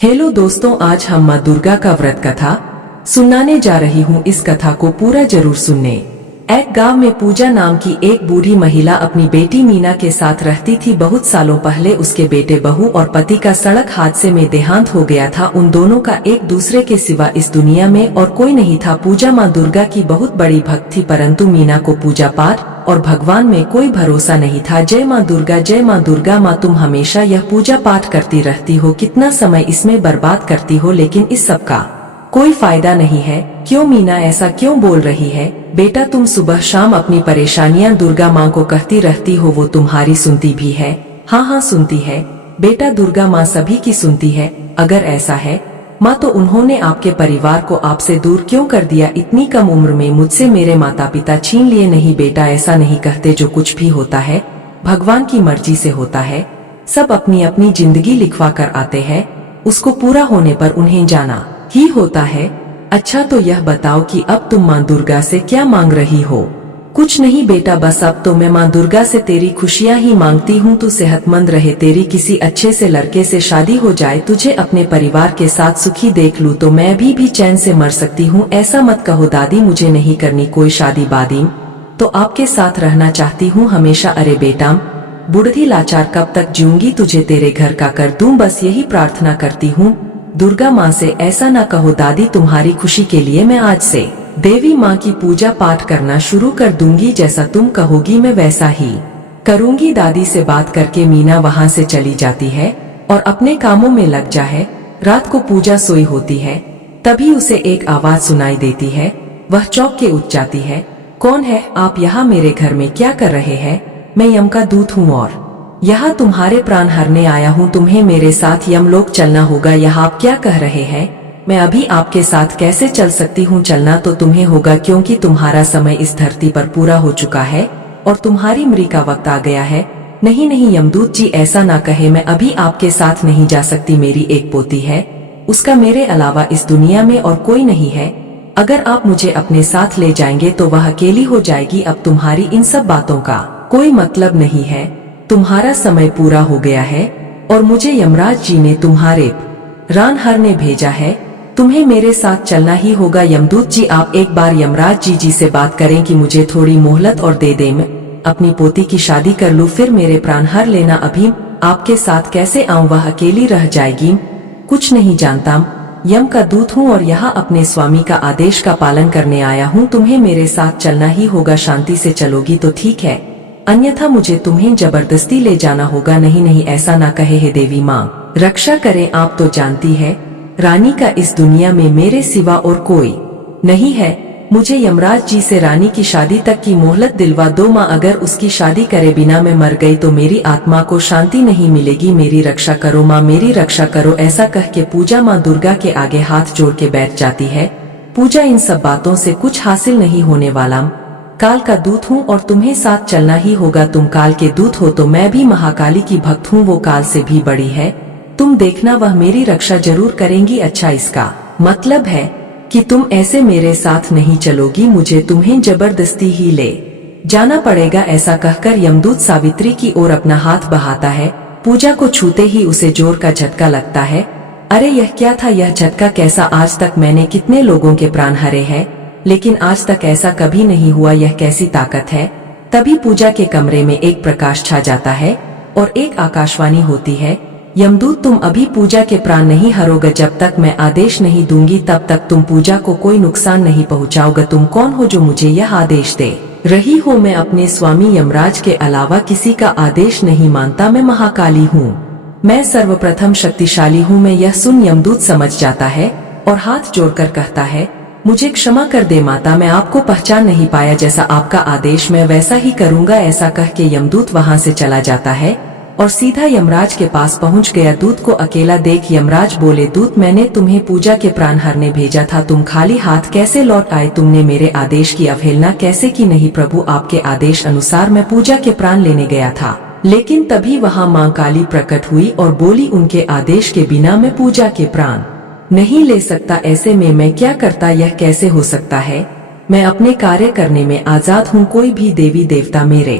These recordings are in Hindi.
हेलो दोस्तों, आज हम माँ दुर्गा का व्रत कथा सुनाने जा रही हूँ। इस कथा को पूरा जरूर सुनने। एक गांव में पूजा नाम की एक बूढ़ी महिला अपनी बेटी मीना के साथ रहती थी। बहुत सालों पहले उसके बेटे बहू और पति का सड़क हादसे में देहांत हो गया था। उन दोनों का एक दूसरे के सिवा इस दुनिया में और कोई नहीं था। पूजा माँ दुर्गा की बहुत बड़ी भक्त थी, परंतु मीना को पूजा पाठ और भगवान में कोई भरोसा नहीं था। जय माँ दुर्गा, जय माँ दुर्गा। माँ, तुम हमेशा यह पूजा पाठ करती रहती हो, कितना समय इसमें बर्बाद करती हो, लेकिन इस सब का कोई फायदा नहीं है। क्यों मीना, ऐसा क्यों बोल रही है? बेटा, तुम सुबह शाम अपनी परेशानियां दुर्गा माँ को कहती रहती हो, वो तुम्हारी सुनती भी है? हाँ हाँ, सुनती है बेटा, दुर्गा माँ सभी की सुनती है। अगर ऐसा है माँ, तो उन्होंने आपके परिवार को आपसे दूर क्यों कर दिया? इतनी कम उम्र में मुझसे मेरे माता पिता छीन लिए। नहीं बेटा, ऐसा नहीं कहते। जो कुछ भी होता है भगवान की मर्जी से होता है। सब अपनी अपनी जिंदगी लिखवा कर आते हैं, उसको पूरा होने पर उन्हें जाना ही होता है। अच्छा, तो यह बताओ कि अब तुम माँ दुर्गा से क्या मांग रही हो? कुछ नहीं बेटा, बस अब तो मैं माँ दुर्गा से तेरी खुशियाँ ही मांगती हूँ। तू सेहतमंद रहे, तेरी किसी अच्छे से लड़के से शादी हो जाए, तुझे अपने परिवार के साथ सुखी देख लूँ तो मैं भी चैन से मर सकती हूँ। ऐसा मत कहो दादी, मुझे नहीं करनी कोई शादी बादी, तो आपके साथ रहना चाहती हूँ हमेशा। अरे बेटा बूढ़ी लाचार, कब तक जीऊंगी? तुझे तेरे घर का कर दूं, बस यही प्रार्थना करती हूँ दुर्गा माँ से। ऐसा ना कहो दादी, तुम्हारी खुशी के लिए मैं आज से देवी माँ की पूजा पाठ करना शुरू कर दूंगी। जैसा तुम कहोगी मैं वैसा ही करूंगी। दादी से बात करके मीना वहाँ से चली जाती है और अपने कामों में लग जाए। रात को पूजा सोई होती है, तभी उसे एक आवाज सुनाई देती है। वह चौंक के उठ जाती है। कौन है आप? यहाँ मेरे घर में क्या कर रहे हैं? मैं यम का दूत हूँ और यहाँ तुम्हारे प्राण हरने आया हूँ। तुम्हें मेरे साथ यमलोक चलना होगा। यहाँ आप क्या कह रहे हैं? मैं अभी आपके साथ कैसे चल सकती हूँ? चलना तो तुम्हें होगा, क्योंकि तुम्हारा समय इस धरती पर पूरा हो चुका है और तुम्हारी मृत्यु का वक्त आ गया है। नहीं नहीं यमदूत जी, ऐसा ना कहे, मैं अभी आपके साथ नहीं जा सकती। मेरी एक पोती है, उसका मेरे अलावा इस दुनिया में और कोई नहीं है। अगर आप मुझे अपने साथ ले जाएंगे तो वह अकेली हो जाएगी। अब तुम्हारी इन सब बातों का कोई मतलब नहीं है। तुम्हारा समय पूरा हो गया है और मुझे यमराज जी ने तुम्हारे प्राण हरने भेजा है। तुम्हें मेरे साथ चलना ही होगा। यमदूत जी, आप एक बार यमराज जी से बात करें कि मुझे थोड़ी मोहलत और दे दें, मैं अपनी पोती की शादी कर लूं, फिर मेरे प्राण हर लेना। अभी आपके साथ कैसे आऊं? वह अकेली रह जाएगी। कुछ नहीं जानता, यम का दूत हूँ और यहाँ अपने स्वामी का आदेश का पालन करने आया हूँ। तुम्हें मेरे साथ चलना ही होगा। शांति से चलोगी तो ठीक है, अन्यथा मुझे तुम्हें जबरदस्ती ले जाना होगा। नहीं नहीं, ऐसा ना कहे। हे देवी माँ, रक्षा करें। आप तो जानती है रानी का इस दुनिया में मेरे सिवा और कोई नहीं है। मुझे यमराज जी से रानी की शादी तक की मोहलत दिलवा दो माँ। अगर उसकी शादी करे बिना मैं मर गई तो मेरी आत्मा को शांति नहीं मिलेगी। मेरी रक्षा करो माँ, मेरी रक्षा करो। ऐसा कह के पूजा माँ दुर्गा के आगे हाथ जोड़ के बैठ जाती है। पूजा, इन सब बातों से कुछ हासिल नहीं होने वाला। काल का दूत हूँ और तुम्हें साथ चलना ही होगा। तुम काल के दूत हो तो मैं भी महाकाली की भक्त हूँ, वो काल से भी बड़ी है। तुम देखना, वह मेरी रक्षा जरूर करेंगी। अच्छा, इसका मतलब है कि तुम ऐसे मेरे साथ नहीं चलोगी, मुझे तुम्हें जबरदस्ती ही ले जाना पड़ेगा। ऐसा कहकर यमदूत सावित्री की ओर अपना हाथ बढ़ाता है। पूजा को छूते ही उसे जोर का झटका लगता है। अरे यह क्या था? यह झटका कैसा? आज तक मैंने कितने लोगों के प्राण हरे हैं, लेकिन आज तक ऐसा कभी नहीं हुआ। यह कैसी ताकत है? तभी पूजा के कमरे में एक प्रकाश छा जाता है और एक आकाशवाणी होती है। यमदूत, तुम अभी पूजा के प्राण नहीं हरोगे। जब तक मैं आदेश नहीं दूंगी तब तक तुम पूजा को कोई नुकसान नहीं पहुंचाओगे। तुम कौन हो जो मुझे यह आदेश दे रही हो? मैं अपने स्वामी यमराज के अलावा किसी का आदेश नहीं मानता। मैं महाकाली हूँ, मैं सर्वप्रथम शक्तिशाली हूँ। मैं यह सुन यमदूत समझ जाता है और हाथ जोड़कर कहता है, मुझे क्षमा कर दे माता, मैं आपको पहचान नहीं पाया। जैसा आपका आदेश मैं वैसा ही करूंगा। ऐसा कह के यमदूत वहां से चला जाता है और सीधा यमराज के पास पहुंच गया। दूत को अकेला देख यमराज बोले, दूत, मैंने तुम्हें पूजा के प्राण हरने भेजा था, तुम खाली हाथ कैसे लौट आए? तुमने मेरे आदेश की अवहेलना कैसे की? नहीं प्रभु, आपके आदेश अनुसार मैं पूजा के प्राण लेने गया था, लेकिन तभी वहाँ माँ काली प्रकट हुई और बोली, उनके आदेश के बिना मैं पूजा के प्राण नहीं ले सकता। ऐसे में मैं क्या करता? यह कैसे हो सकता है? मैं अपने कार्य करने में आजाद हूँ, कोई भी देवी देवता मेरे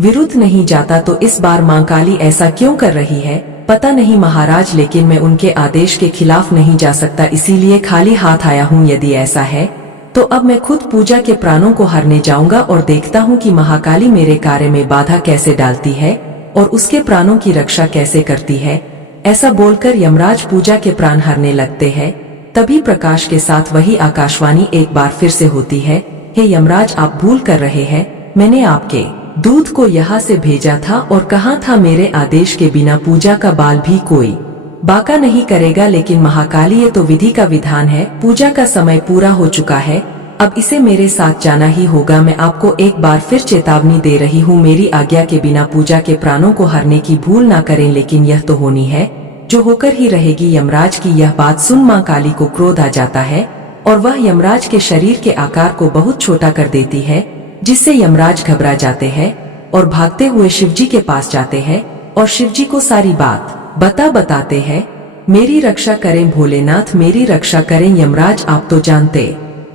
विरुद्ध नहीं जाता। तो इस बार माँ काली ऐसा क्यों कर रही है? पता नहीं महाराज, लेकिन मैं उनके आदेश के खिलाफ नहीं जा सकता, इसीलिए खाली हाथ आया हूँ। यदि ऐसा है तो अब मैं खुद पूजा के प्राणों को हरने जाऊंगा और देखता हूँ कि महाकाली मेरे कार्य में बाधा कैसे डालती है और उसके प्राणों की रक्षा कैसे करती है। ऐसा बोलकर यमराज पूजा के प्राण हरने लगते हैं। तभी प्रकाश के साथ वही आकाशवाणी एक बार फिर से होती है, हे यमराज, आप भूल कर रहे हैं, मैंने आपके दूत को यहाँ से भेजा था और कहा था मेरे आदेश के बिना पूजा का बाल भी कोई बाका नहीं करेगा। लेकिन महाकाली, ये तो विधि का विधान है, पूजा का समय पूरा हो चुका है, अब इसे मेरे साथ जाना ही होगा। मैं आपको एक बार फिर चेतावनी दे रही हूँ, मेरी आज्ञा के बिना पूजा के प्राणों को हरने की भूल ना करें। लेकिन यह तो होनी है जो होकर ही रहेगी। यमराज की यह बात सुन मां काली को क्रोध आ जाता है और वह यमराज के शरीर के आकार को बहुत छोटा कर देती है, जिससे यमराज घबरा जाते हैं और भागते हुए शिवजी के पास जाते हैं और शिवजी को सारी बात बताते हैं। मेरी रक्षा करें भोलेनाथ, मेरी रक्षा करें यमराज। आप तो जानते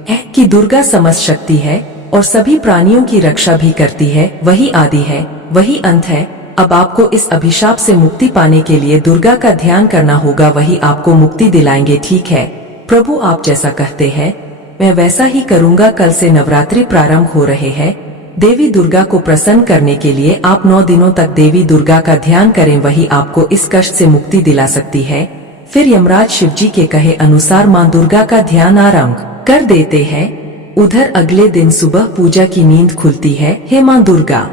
हैं कि दुर्गा समस्त शक्ति है और सभी प्राणियों की रक्षा भी करती है, वही आदि है, वही अंत है। अब आपको इस अभिशाप से मुक्ति पाने के लिए दुर्गा का ध्यान करना होगा, वही आपको मुक्ति दिलाएंगे। ठीक है प्रभु, आप जैसा कहते हैं मैं वैसा ही करूँगा। कल से नवरात्रि प्रारंभ हो रहे हैं। देवी दुर्गा को प्रसन्न करने के लिए आप 9 दिनों तक देवी दुर्गा का ध्यान करें, वही आपको इस कष्ट से मुक्ति दिला सकती है। फिर यमराज शिवजी के कहे अनुसार मां दुर्गा का ध्यान आरंभ कर देते हैं। उधर अगले दिन सुबह पूजा की नींद खुलती है। हे मां दुर्गा,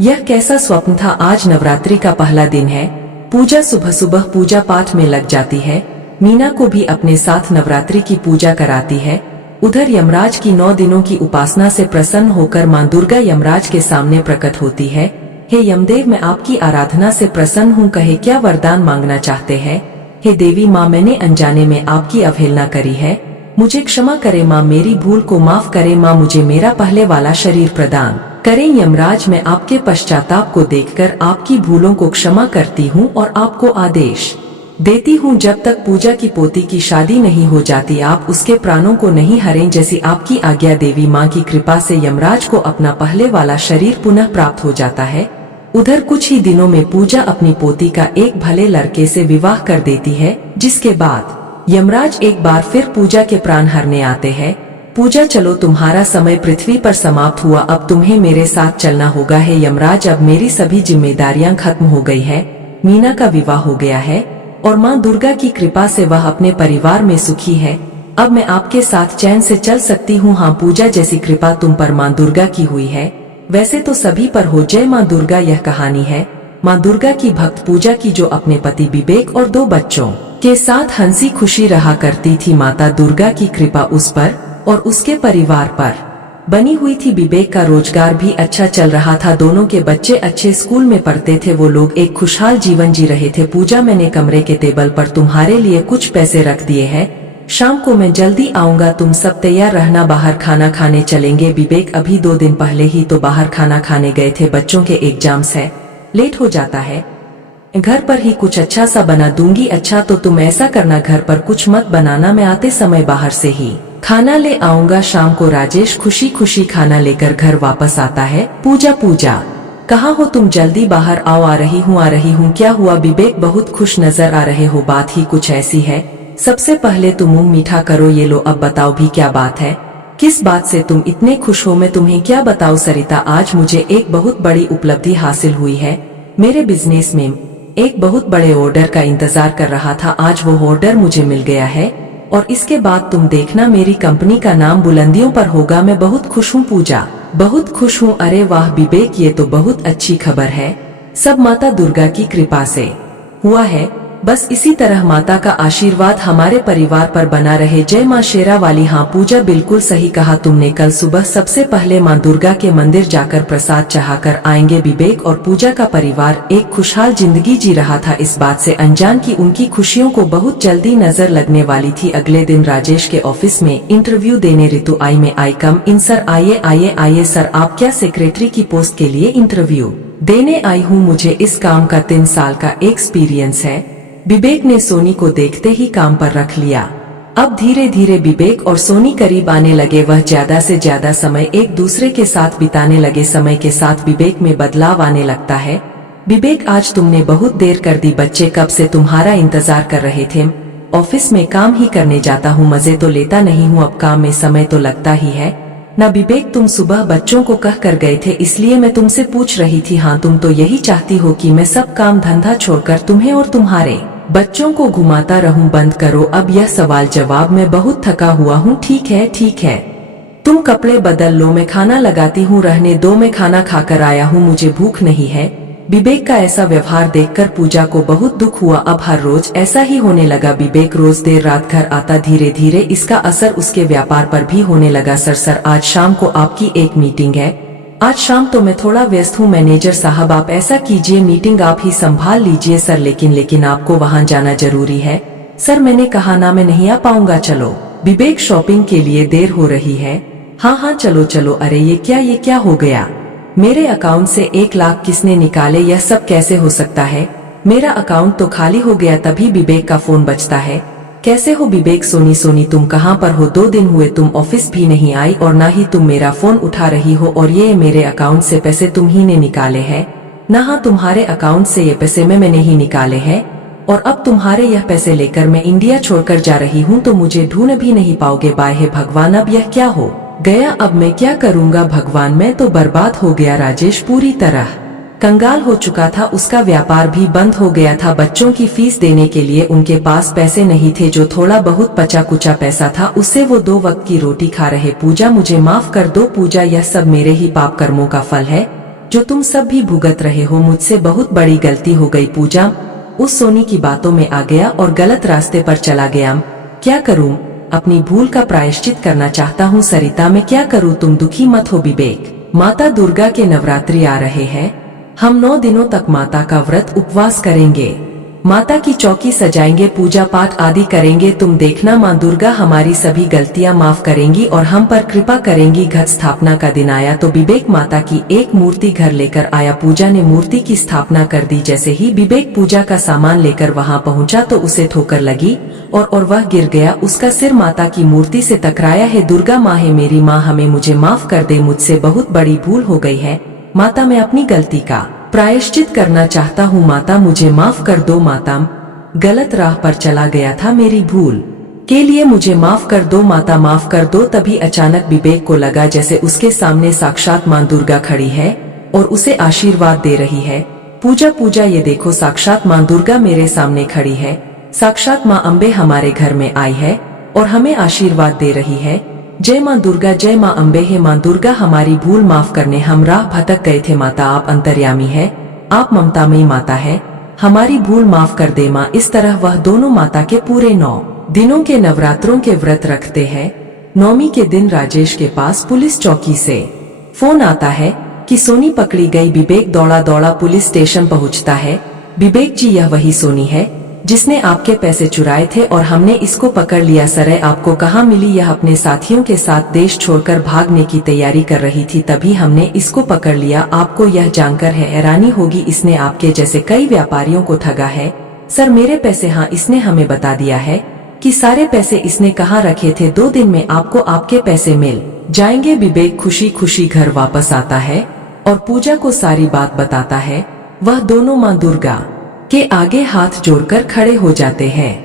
यह कैसा स्वप्न था। आज नवरात्रि का पहला दिन है। पूजा सुबह सुबह पूजा पाठ में लग जाती है। मीना को भी अपने साथ नवरात्रि की पूजा कराती है। उधर यमराज की 9 दिनों की उपासना से प्रसन्न होकर मां दुर्गा यमराज के सामने प्रकट होती है। हे यमदेव, मैं आपकी आराधना से प्रसन्न हूँ, कहे क्या वरदान मांगना चाहते हैं। हे देवी माँ, मैंने अनजाने में आपकी अवहेलना करी है, मुझे क्षमा करे माँ, मेरी भूल को माफ करे माँ, मुझे मेरा पहले वाला शरीर प्रदान करें। यमराज, मैं आपके पश्चाताप को देखकर आपकी भूलों को क्षमा करती हूँ और आपको आदेश देती हूँ, जब तक पूजा की पोती की शादी नहीं हो जाती आप उसके प्राणों को नहीं हरें। जैसी आपकी आज्ञा। देवी माँ की कृपा से यमराज को अपना पहले वाला शरीर पुनः प्राप्त हो जाता है। उधर कुछ ही दिनों में पूजा अपनी पोती का एक भले लड़के से विवाह कर देती है, जिसके बाद यमराज एक बार फिर पूजा के प्राण हरने आते हैं। पूजा, चलो तुम्हारा समय पृथ्वी पर समाप्त हुआ, अब तुम्हें मेरे साथ चलना होगा। है यमराज, अब मेरी सभी जिम्मेदारियां खत्म हो गई है। मीना का विवाह हो गया है और मां दुर्गा की कृपा से वह अपने परिवार में सुखी है। अब मैं आपके साथ चैन से चल सकती हूँ। हाँ पूजा, जैसी कृपा तुम पर मां दुर्गा की हुई है वैसे तो सभी पर हो। जय मां दुर्गा। यह कहानी है मां दुर्गा की भक्त पूजा की, जो अपने पति विवेक और 2 बच्चों के साथ हंसी खुशी रहा करती थी। माता दुर्गा की कृपा उस पर और उसके परिवार पर बनी हुई थी। विवेक का रोजगार भी अच्छा चल रहा था, दोनों के बच्चे अच्छे स्कूल में पढ़ते थे, वो लोग एक खुशहाल जीवन जी रहे थे। पूजा, मैंने कमरे के टेबल पर तुम्हारे लिए कुछ पैसे रख दिए हैं, शाम को मैं जल्दी आऊंगा, तुम सब तैयार रहना, बाहर खाना खाने चलेंगे। विवेक अभी 2 दिन पहले ही तो बाहर खाना खाने गए थे, बच्चों के एग्जाम्स है, लेट हो जाता है, घर पर ही कुछ अच्छा सा बना दूंगी। अच्छा तो तुम ऐसा करना, घर पर कुछ मत बनाना, मैं आते समय बाहर से ही खाना ले आऊंगा। शाम को राजेश खुशी खुशी खाना लेकर घर वापस आता है। पूजा, पूजा कहाँ हो तुम, जल्दी बाहर आओ। आ रही हूँ। क्या हुआ विवेक, बहुत खुश नजर आ रहे हो, बात ही कुछ ऐसी है। सबसे पहले तुम मुंह मीठा करो, ये लो, अब बताओ भी क्या बात है, किस बात से तुम इतने खुश हो। मैं तुम्हें क्या बताऊं सरिता, आज मुझे एक बहुत बड़ी उपलब्धि हासिल हुई है। मेरे बिजनेस में एक बहुत बड़े ऑर्डर का इंतजार कर रहा था, आज वो ऑर्डर मुझे मिल गया है और इसके बाद तुम देखना मेरी कंपनी का नाम बुलंदियों पर होगा। मैं बहुत खुश हूँ पूजा, बहुत खुश हूँ। अरे वाह विवेक, ये तो बहुत अच्छी खबर है, सब माता दुर्गा की कृपा से हुआ है, बस इसी तरह माता का आशीर्वाद हमारे परिवार पर बना रहे। जय माँ शेरा वाली। हाँ पूजा, बिल्कुल सही कहा तुमने, कल सुबह सबसे पहले माँ दुर्गा के मंदिर जाकर प्रसाद चढ़ाकर आएंगे। विवेक और पूजा का परिवार एक खुशहाल जिंदगी जी रहा था, इस बात से अनजान कि उनकी खुशियों को बहुत जल्दी नजर लगने वाली थी। अगले दिन राजेश के ऑफिस में इंटरव्यू देने ऋतु आई में आई कम इन सर। आइए सर, आप क्या सेक्रेटरी की पोस्ट के लिए इंटरव्यू देने आई हूँ, मुझे इस काम का 3 साल का एक्सपीरियंस है। विवेक ने सोनी को देखते ही काम पर रख लिया। अब धीरे धीरे विवेक और सोनी करीब आने लगे, वह ज्यादा से ज्यादा समय एक दूसरे के साथ बिताने लगे। समय के साथ विवेक में बदलाव आने लगता है, विवेक आज तुमने बहुत देर कर दी, बच्चे कब से तुम्हारा इंतजार कर रहे थे। ऑफिस में काम ही करने जाता हूँ, मजे तो लेता नहीं हूँ, अब काम में समय तो लगता ही है ना। विवेक तुम सुबह बच्चों को कह कर गए थे, इसलिए मैं तुमसे पूछ रही थी। हाँ, तुम तो यही चाहती हो कि मैं सब काम धंधा छोड़कर तुम्हें और तुम्हारे बच्चों को घुमाता रहूं। बंद करो अब यह सवाल जवाब, मैं बहुत थका हुआ हूँ। ठीक है ठीक है, तुम कपड़े बदल लो, मैं खाना लगाती हूँ। रहने दो, मैं खाना खाकर आया हूँ, मुझे भूख नहीं है। विवेक का ऐसा व्यवहार देखकर पूजा को बहुत दुख हुआ। अब हर रोज ऐसा ही होने लगा। विवेक रोज देर रात घर आता, धीरे धीरे इसका असर उसके व्यापार पर भी होने लगा। सर आज शाम को आपकी एक मीटिंग है। आज शाम तो मैं थोड़ा व्यस्त हूँ। मैनेजर साहब आप ऐसा कीजिए, मीटिंग आप ही संभाल लीजिए। सर लेकिन आपको वहाँ जाना जरूरी है। सर मैंने कहा ना, मैं नहीं आ पाऊंगा। चलो विवेक, शॉपिंग के लिए देर हो रही है। हाँ चलो चलो। अरे ये क्या हो गया? मेरे अकाउंट से 1 लाख किसने निकाले? यह सब कैसे हो सकता है? मेरा अकाउंट तो खाली हो गया। तभी विवेक का फोन बजता है। कैसे हो विवेक? सोनी तुम कहाँ पर हो? 2 दिन हुए तुम ऑफिस भी नहीं आई और ना ही तुम मेरा फोन उठा रही हो। और ये मेरे अकाउंट से पैसे तुम ही ने निकाले हैं ना? हाँ, तुम्हारे अकाउंट से ये पैसे मैंने ही निकाले हैं। और अब तुम्हारे यह पैसे लेकर मैं इंडिया छोड़कर जा रही हूँ, तो मुझे ढूंढ भी नहीं पाओगे। बाय हे भगवान, अब यह क्या हो गया? अब मैं क्या करूँगा भगवान? मैं तो बर्बाद हो गया। राजेश पूरी तरह कंगाल हो चुका था, उसका व्यापार भी बंद हो गया था। बच्चों की फीस देने के लिए उनके पास पैसे नहीं थे। जो थोड़ा बहुत बचा कुचा पैसा था, उससे वो 2 वक्त की रोटी खा रहे। पूजा मुझे माफ कर दो। पूजा, यह सब मेरे ही पाप कर्मों का फल है जो तुम सब भी भुगत रहे हो। मुझसे बहुत बड़ी गलती हो गई। पूजा उस सोनी की बातों में आ गया और गलत रास्ते पर चला गया। क्या करूं? अपनी भूल का प्रायश्चित करना चाहता हूँ। सरिता मैं क्या करूँ? तुम दुखी मत हो विवेक। माता दुर्गा के नवरात्रि आ रहे हैं। हम 9 दिनों तक माता का व्रत उपवास करेंगे, माता की चौकी सजाएंगे, पूजा पाठ आदि करेंगे। तुम देखना माँ दुर्गा हमारी सभी गलतियाँ माफ करेंगी और हम पर कृपा करेंगी। घट स्थापना का दिन आया तो विवेक माता की एक मूर्ति घर लेकर आया। पूजा ने मूर्ति की स्थापना कर दी। जैसे ही विवेक पूजा का सामान लेकर वहाँ पहुँचा तो उसे ठोकर लगी और वह गिर गया। उसका सिर माता की मूर्ति से टकराया। है दुर्गा माँ, है मेरी माँ, हमें मुझे माफ कर दे। मुझसे बहुत बड़ी भूल हो गई है माता, मैं अपनी गलती का प्रायश्चित करना चाहता हूँ। माता मुझे माफ कर दो। माता गलत राह पर चला गया था, मेरी भूल के लिए मुझे माफ कर दो। माता माफ कर दो। तभी अचानक विवेक को लगा जैसे उसके सामने साक्षात माँ दुर्गा खड़ी है और उसे आशीर्वाद दे रही है। पूजा ये देखो, साक्षात माँ दुर्गा मेरे सामने खड़ी है। साक्षात माँ अम्बे हमारे घर में आई है और हमें आशीर्वाद दे रही है। जय माँ दुर्गा, जय माँ अम्बे। है माँ दुर्गा हमारी भूल माफ करने, हम राह भटक गए थे। माता आप अंतर्यामी है, आप ममतामयी माता है, हमारी भूल माफ कर दे माँ। इस तरह वह दोनों माता के पूरे 9 दिनों के नवरात्रों के व्रत रखते हैं। 9वीं के दिन राजेश के पास पुलिस चौकी से फोन आता है कि सोनी पकड़ी गई। विवेक दौड़ा दौड़ा पुलिस स्टेशन पहुँचता है। विवेक जी, यह वही सोनी है जिसने आपके पैसे चुराए थे और हमने इसको पकड़ लिया। सर आपको कहाँ मिली? यह अपने साथियों के साथ देश छोड़कर भागने की तैयारी कर रही थी, तभी हमने इसको पकड़ लिया। आपको यह जानकर हैरानी होगी, इसने आपके जैसे कई व्यापारियों को ठगा है। सर मेरे पैसे? हाँ, इसने हमें बता दिया है कि सारे पैसे इसने कहाँ रखे थे। 2 दिन में आपको आपके पैसे मिल जाएंगे। विवेक खुशी खुशी घर वापस आता है और पूजा को सारी बात बताता है। वह दोनों माँ दुर्गा के आगे हाथ जोड़कर खड़े हो जाते हैं।